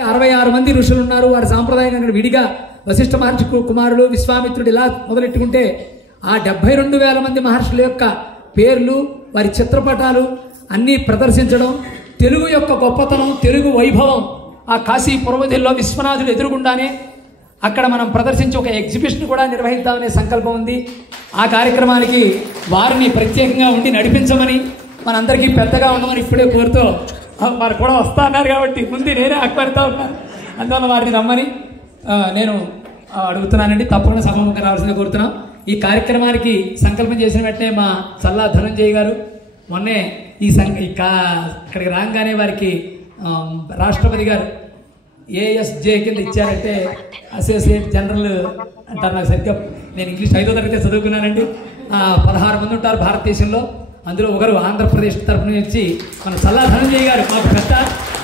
66 మంది ఋషులు ఉన్నారు. వారి సాంప్రదాయంగా విడిగా వశిష్ఠ మహర్షి కుమారుడు విశ్వామిత్రుడు ఇలా మొదలెట్టుకుంటే ఆ 72,000 మంది మహర్షుల యొక్క పేర్లు, వారి చిత్రపటాలు అన్నీ ప్రదర్శించడం, తెలుగు యొక్క గొప్పతనం, తెలుగు వైభవం ఆ కాశీ పురవధిలో విశ్వనాథుడు ఎదురుగుండానే అక్కడ మనం ప్రదర్శించి ఒక ఎగ్జిబిషన్ కూడా నిర్వహిద్దామనే సంకల్పం ఉంది. ఆ కార్యక్రమానికి వారిని ప్రత్యేకంగా ఉండి నడిపించమని, మనందరికీ పెద్దగా ఉండమని ఇప్పుడే కోరుతూ వారు కూడా వస్తా అన్నారు కాబట్టి ముందు నేనే ఆహ్వానిస్తా ఉన్నాను. అందువల్ల వారిని రమ్మని నేను అడుగుతున్నానండి. తప్పకుండా సభముఖంగా రావాల్సిందిగా కోరుతున్నాం. ఈ కార్యక్రమానికి సంకల్పం చేసిన వెంటనే మా చల్లా ధనంజయ్ గారు మొన్నే ఇక్కడికి రాగానే వారికి రాష్ట్రపతి గారు ASJ కింద ఇచ్చారంటే అసోసియేట్ జనరల్ అంటారు. నాకు సరిగ్గా నేను ఇంగ్లీష్ 5వ తరగతి చదువుకున్నానండి. 16 మంది ఉంటారు భారతదేశంలో. అందులో ఒకరు ఆంధ్రప్రదేశ్ తరఫున వచ్చి మన చల్లా ధనంజయ్ గారు మాకు పెద్ద,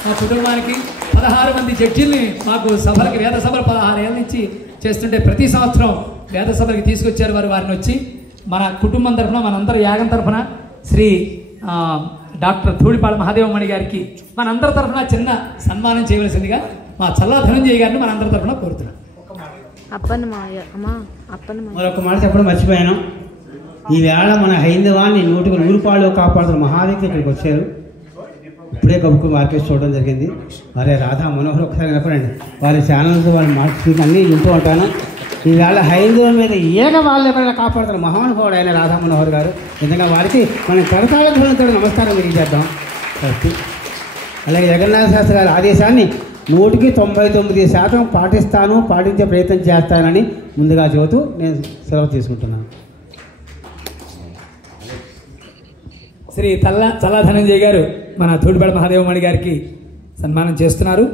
మా కుటుంబానికి 16 మంది జడ్జిల్ని మాకు సభలకి వేద సభలు 16 ఏళ్ళ నుంచి చేస్తుంటే ప్రతి సంవత్సరం వేద సభలకి తీసుకొచ్చారు వారు. వారిని వచ్చి మన కుటుంబం తరఫున, మనందరి యాగం తరఫున శ్రీ డాక్టర్ ధూళిపాళ మహాదేవమణి గారికి మనందరి తరఫున చిన్న సన్మానం చేయవలసిందిగా మా చల్లా ధనంజయ్ గారిని మనందరి తరఫున కోరుతున్నాం. మరొక మాట చెప్పడం మర్చిపోయాను. ఈవేళ మన హైందవాన్ని 100కు 100 కాపాడుతున్న మహాదేవి ఇక్కడికి వచ్చారు. ఇప్పుడే గబుకు మార్కెట్ చూడడం జరిగింది. వారి రాధా మనోహర్ ఒకసారి వినపడండి. వారి ఛానల్స్ వారి మార్కెట్ అన్నీ వింటూ ఉంటాను. ఈవేళ హైందవం మీద వాళ్ళు ఎవరైనా కాపాడుతున్న మహానుభావుడు ఆయన రాధా మనోహర్ గారు. నిజంగా వారికి మనం కరతాళ ధ్వనితో నమస్కారం తెలియజేద్దాం. అలాగే జగన్నాథ శాస్త్రి గారి ఆదేశాన్ని 100కి 99% పాటిస్తాను, పాటించే ప్రయత్నం చేస్తానని ముందుగా చెబుతూ నేను సెలవు తీసుకుంటున్నాను. శ్రీ చల్లా ధనంజయ్ గారు మన ధూళిపాళ మహాదేవమణి గారికి సన్మానం చేస్తున్నారు.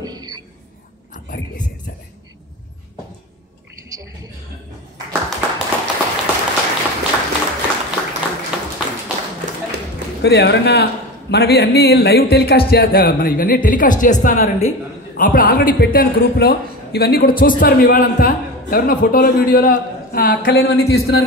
కొద్దిగా ఎవరన్నా మనవి అన్నీ లైవ్ టెలికాస్ట్ మన ఇవన్నీ టెలికాస్ట్ చేస్తున్నారండి. అప్పుడు ఆల్రెడీ పెట్టాను గ్రూప్లో. ఇవన్నీ కూడా చూస్తారు మీ వాళ్ళంతా. ఎవరన్నా ఫోటోలో వీడియోలో అక్కలేనివన్నీ తీస్తున్నారు.